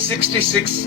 66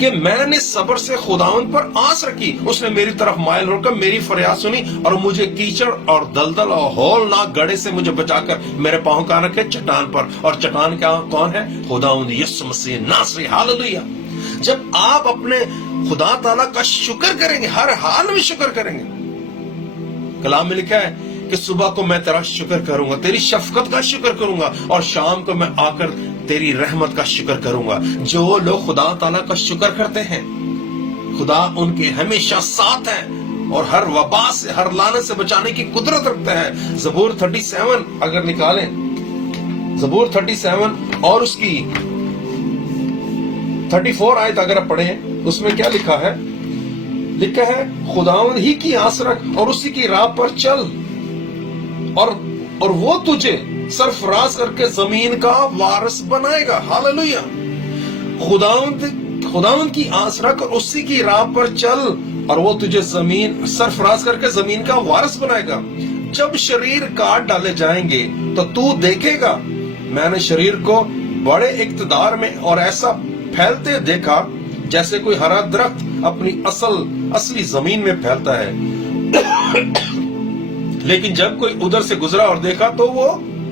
کہ میں نے صبر سے خداوند پر آس رکھی، اس نے میری طرف مائل ہو کر میری فریاد سنی اور مجھے کیچڑ اور دلدل اور ہولناک گڑھے سے مجھے بچا کر میرے پاؤں کا رکھے چٹان پر. اور چٹان کون ہے؟ خداوند یسوع مسیح ناصری. ہاللویا. جب آپ اپنے خدا تعالیٰ کا شکر کریں گے، ہر حال میں شکر کریں گے. کلام میں لکھا ہے کہ صبح کو میں تیرا شکر کروں گا، تیری شفقت کا شکر کروں گا، اور شام کو میں آ کر تیری رحمت کا شکر کروں گا. جو لوگ خدا تعالیٰ کا شکر کرتے ہیں، خدا ان کے ہمیشہ ساتھ ہے اور ہر وبا سے، ہر لعنت سے بچانے کی قدرت رکھتا ہے. زبور 37 اگر نکالیں، زبور 37 اور اس کی 34 آیت اگر پڑھیں، اس میں کیا لکھا ہے؟ لکھا ہے خداوند ہی کی آس رکھ اور اسی کی راہ پر چل، اور وہ تجھے سرفراز کر کے زمین کا وارث بنائے گا. ہاللویا. خداوند کی آس رکھ اور اسی کی راہ پر چل، اور وہ تجھے زمین سرفراز کر کے زمین کا وارث بنائے گا. جب شریر کاٹ ڈالے جائیں گے تو دیکھے گا، میں نے شریر کو بڑے اقتدار میں اور ایسا پھیلتے دیکھا جیسے کوئی ہرا درخت اپنی اصلی زمین میں پھیلتا ہے. لیکن جب کوئی ادھر سے گزرا اور دیکھا تو وہ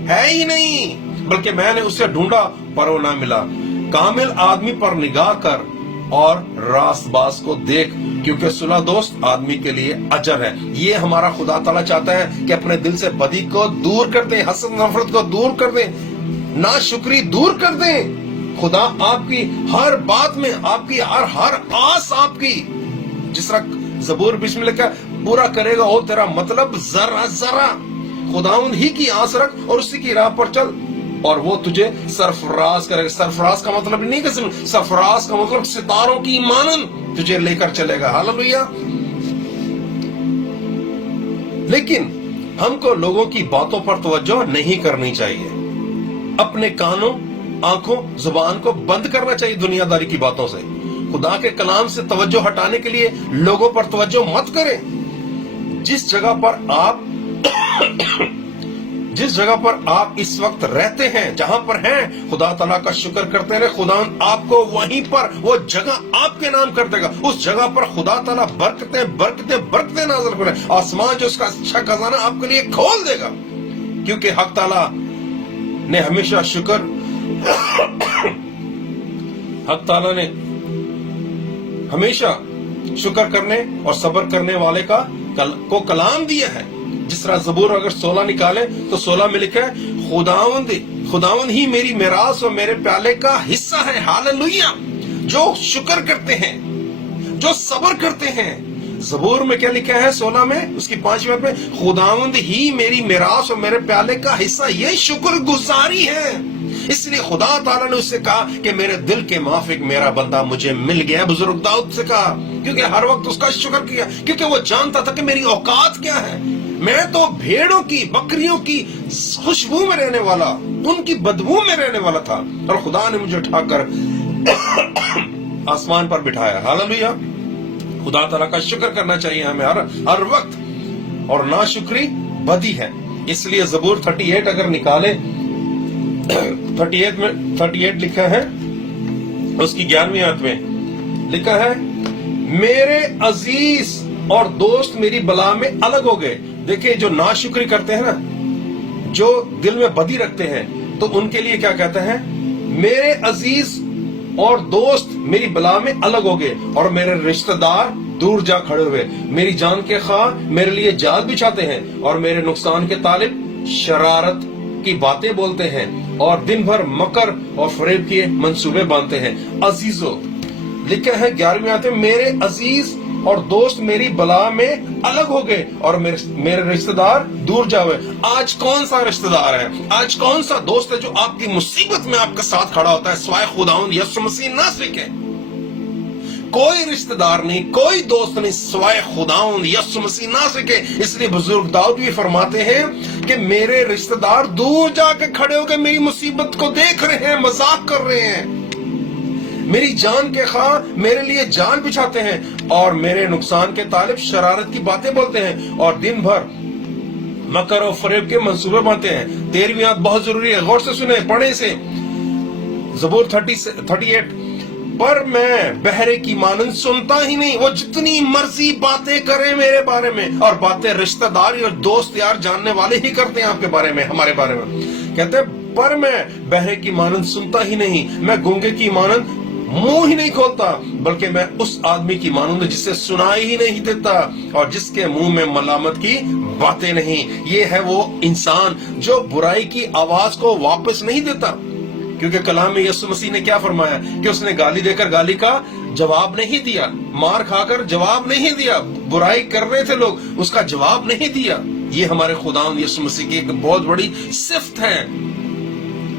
ہے ہی نہیں، بلکہ میں نے اسے ڈھونڈا پر وہ نہ ملا. کامل آدمی پر نگاہ کر اور راست باز کو دیکھ، کیونکہ صلح دوست آدمی کے لیے اجر ہے. یہ ہمارا خدا تعالیٰ چاہتا ہے کہ اپنے دل سے بدی کو دور کر دیں، حسد نفرت کو دور کر دیں، ناشکری دور کر دیں. خدا آپ کی ہر بات میں، آپ کی ہر آس آپ کی، جس طرح زبور 20 میں لکھا پورا کرے گا وہ تیرا مطلب ذرا ذرا. خداوند ہی کی آس رکھ اور اسی کی راہ پر چل، اور وہ تجھے سرفراز کرے گا. سرفراز کا مطلب نہیں کہ سرفراز کا مطلب ستاروں کی مانند تجھے لے کر چلے گا. ہاللویا. لیکن ہم کو لوگوں کی باتوں پر توجہ نہیں کرنی چاہیے. اپنے کانوں، آنکھوں، زبان کو بند کرنا چاہیے دنیا داری کی باتوں سے. خدا کے کلام سے توجہ ہٹانے کے لیے لوگوں پر توجہ مت کریں. جس جگہ پر آپ اس وقت رہتے ہیں، جہاں پر ہیں، خدا تعالیٰ کا شکر کرتے رہے. خدا آپ کو وہیں پر وہ جگہ آپ کے نام کر دے گا. اس جگہ پر خدا تعالیٰ برکتیں نازل کرے. آسمان جو اس کا اچھا خزانہ آپ کے لیے کھول دے گا، کیونکہ حق تعالیٰ نے ہمیشہ حق تعالیٰ نے ہمیشہ شکر کرنے اور صبر کرنے والے کو کلام دیا ہے. جس طرح زبور اگر 16 نکالے تو 16 میں لکھا ہے خداوند ہی میری میراث اور میرے پیالے کا حصہ ہے. ہاللویا. جو شکر کرتے ہیں، جو صبر کرتے ہیں. زبور میں کیا لکھا ہے 16 میں، اس کی 5ویں میں، خداوند ہی میری میراث اور میرے پیالے کا حصہ. یہ شکر گزاری ہے. اس لیے خدا تعالیٰ نے اس سے کہا کہ میرے دل کے موافق میرا بندہ مجھے مل گیا. بزرگ داؤد سے کہا، کیونکہ ہر وقت اس کا شکر کیا، کیونکہ وہ جانتا تھا کہ میری اوقات کیا ہے. میں تو بھیڑوں کی، بکریوں کی خوشبو میں رہنے والا، ان کی بدبو میں رہنے والا تھا، اور خدا نے مجھے اٹھا کر آسمان پر بٹھایا. ہاللویا. خدا تعالیٰ کا شکر کرنا چاہیے ہمیں ہر وقت، اور ناشکری بدی ہے. اس لیے زبور 38 اگر نکالے، 38 لکھا ہے، اس کی 11ویں آیت میں لکھا ہے میرے عزیز اور دوست میری بلا میں الگ ہو گئے. دیکھیں جو ناشکری کرتے ہیں نا، جو دل میں بدی رکھتے ہیں، تو ان کے لیے کیا کہتے ہیں؟ میرے عزیز اور دوست میری بلا میں الگ ہو گئے، اور میرے رشتہ دار دور جا کھڑے ہوئے. میری جان کے خواہ میرے لیے جال بچھاتے ہیں، اور میرے نقصان کے طالب شرارت کی باتیں بولتے ہیں، اور دن بھر مکر اور فریب کے منصوبے باندھتے ہیں. عزیزو لکھا ہے 11ویں آیت میں، میرے عزیز اور دوست میری بلا میں الگ ہو گئے، اور میرے رشتہ دار دور جا ہوئے. آج کون سا رشتہ دار ہے، آج کون سا دوست ہے جو آپ کی مصیبت میں آپ کے ساتھ کھڑا ہوتا ہے سوائے خداوند یسوع مسیح ناصری کے؟ کوئی رشتہ دار نہیں، کوئی دوست نہیں سوائے خداوند یسوع مسیح ناصری کے. اس لیے بزرگ داؤد بھی فرماتے ہیں کہ میرے رشتہ دار دور جا کے کھڑے ہو کے میری مصیبت کو دیکھ رہے ہیں، مذاق کر رہے ہیں. میری جان کے خواہ میرے لیے جان بچھاتے ہیں، اور میرے نقصان کے طالب شرارت کی باتیں بولتے ہیں، اور دن بھر مکر اور فریب کے منصوبے باندھتے ہیں. 13ویں آیت بہت ضروری ہے، غور سے سنیں، پڑھیں اسے. زبور 38 پر میں بہرے کی مانند سنتا ہی نہیں. وہ جتنی مرضی باتیں کرے میرے بارے میں, اور باتیں رشتہ دار اور دوست یار جاننے والے ہی کرتے ہیں آپ کے بارے میں, ہمارے بارے میں. کہتے ہیں پر میں بہرے کی مانند سنتا ہی نہیں, میں گونگے کی مانند منہ ہی نہیں کھولتا, بلکہ میں اس آدمی کی مانند جسے سنائی ہی نہیں دیتا اور جس کے منہ میں ملامت کی باتیں نہیں. یہ ہے وہ انسان جو برائی کی آواز کو واپس نہیں دیتا, کیونکہ کلام میں یسوع مسیح نے کیا فرمایا کہ اس نے گالی دے کر گالی کا جواب نہیں دیا, مار کھا کر جواب نہیں دیا, برائی کر رہے تھے لوگ اس کا جواب نہیں دیا. یہ ہمارے خداوند یسوع مسیح کی ایک بہت بڑی صفت ہے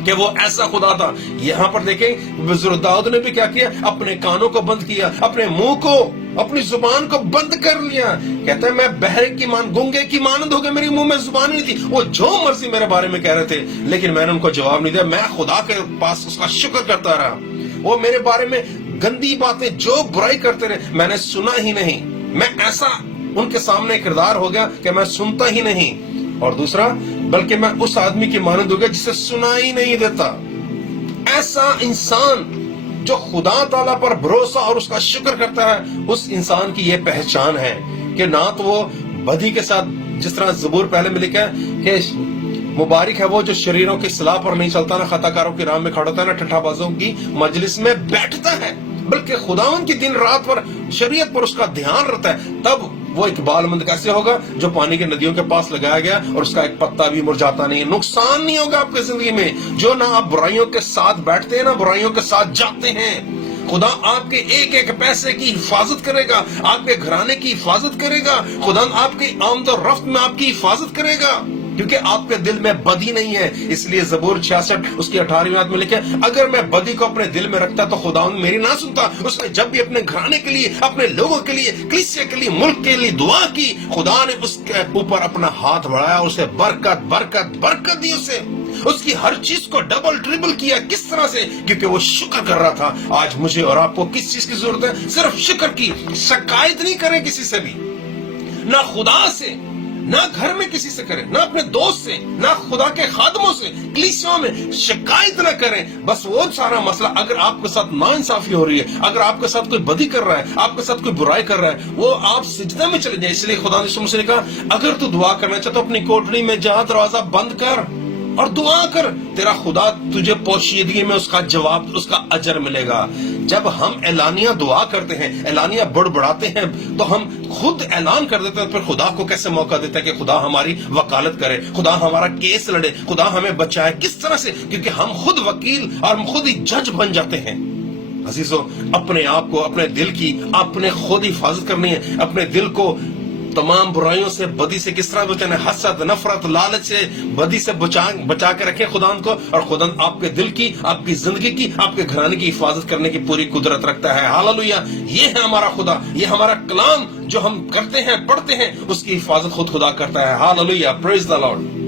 کہ وہ ایسا خدا تھا. یہاں پر دیکھیں بزرگ داؤد نے بھی کیا کیا, اپنے کانوں کو بند کیا, اپنے منہ کو, اپنی زبان کو بند کر لیا. کہتا ہے میں بہرے کی گونگے کی مانند ہو گیا, میری منہ میں زبان نہیں تھی. وہ جو مرضی میرے بارے میں کہہ رہے تھے لیکن میں نے ان کو جواب نہیں دیا. میں خدا کے پاس اس کا شکر کرتا رہا. وہ میرے بارے میں گندی باتیں جو برائی کرتے رہے میں نے سنا ہی نہیں. میں ایسا ان کے سامنے کردار ہو گیا کہ میں سنتا ہی نہیں. اور دوسرا, بلکہ میں اس آدمی کی مانند ہو گیا جسے سنا ہی نہیں دیتا. ایسا انسان جو خدا تعالیٰ پر بھروسہ اور اس کا شکر کرتا ہے, اس انسان کی یہ پہچان ہے کہ نہ تو وہ بدی کے ساتھ, جس طرح زبور پہلے میں لکھا ہے کہ مبارک ہے وہ جو شریروں کی اصلاح پر نہیں چلتا, نہ خطا کاروں کی راہ میں کھڑا ہوتا ہے, نہ ٹھٹھا بازوں کی مجلس میں بیٹھتا ہے, بلکہ خداوند کی دن رات پر شریعت پر اس کا دھیان رہتا ہے. تب وہ اقبال مند کیسے ہوگا جو پانی کے ندیوں کے پاس لگایا گیا اور اس کا ایک پتا بھی مرجھاتا نہیں. نقصان نہیں ہوگا آپ کی زندگی میں, جو نہ آپ برائیوں کے ساتھ بیٹھتے ہیں نہ برائیوں کے ساتھ جاتے ہیں. خدا آپ کے ایک ایک پیسے کی حفاظت کرے گا, آپ کے گھرانے کی حفاظت کرے گا, خدا آپ کی آمد و رفت میں آپ کی حفاظت کرے گا, کیونکہ آپ کے دل میں بدی نہیں ہے. اس لیے زبور 66 اس کی 18ویں آیت میں لکھا ہے, اگر میں بدی کو اپنے دل میں رکھتا تو خداوند میری نہ سنتا. اس نے جب بھی اپنے گھرانے کے لیے, اپنے لوگوں کے لیے, کلیسیا کے لیے, ملک کے لیے دعا کی, خدا نے اس کے اوپر اپنا ہاتھ بڑھایا, اسے برکت برکت برکت دی, اسے اس کی ہر چیز کو ڈبل ٹریبل کیا. کس طرح سے؟ کیونکہ وہ شکر کر رہا تھا. آج مجھے اور آپ کو کس چیز کی ضرورت ہے؟ صرف شکر کی. شکایت نہیں کریں کسی سے بھی, نہ خدا سے, نہ گھر میں کسی سے کریں, نہ اپنے دوست سے, نہ خدا کے خادموں سے, کلیسیوں میں شکایت نہ کریں. بس وہ سارا مسئلہ, اگر آپ کے ساتھ ناانصافی ہو رہی ہے, اگر آپ کے ساتھ کوئی بدی کر رہا ہے, آپ کے ساتھ کوئی برائی کر رہا ہے, وہ آپ سجدے میں چلے جائیں. اس لیے خدا نے کہا اگر تو دعا کرنا چاہتا اپنی کوٹڑی میں جا, دروازہ بند کر اور دعا کر, تیرا خدا تجھے پوشیدگی میں اس کا جواب, اس کا اجر ملے گا. جب ہم اعلانیہ دعا کرتے ہیں, اعلانیہ بڑبڑاتے ہیں, تو ہم خود اعلان کر دیتے ہیں. پھر خدا کو کیسے موقع دیتا ہے کہ خدا ہماری وکالت کرے, خدا ہمارا کیس لڑے, خدا ہمیں بچائے؟ کس طرح سے؟ کیونکہ ہم خود وکیل اور ہم خود ہی جج بن جاتے ہیں. عزیزو, اپنے آپ کو, اپنے دل کی اپنے خود حفاظت کرنی ہے. اپنے دل کو تمام برائیوں سے, بدی سے کس طرح بچانا ہے؟ حسد, نفرت, لالچ سے, بدی سے بچا کے رکھے خداوند کو, اور خداوند آپ کے دل کی, آپ کی زندگی کی, آپ کے گھرانے کی حفاظت کرنے کی پوری قدرت رکھتا ہے. ہاللویا. یہ ہے ہمارا خدا, یہ ہمارا کلام جو ہم کرتے ہیں, پڑھتے ہیں, اس کی حفاظت خود خدا کرتا ہے. ہاللویا. پریز دی لارڈ.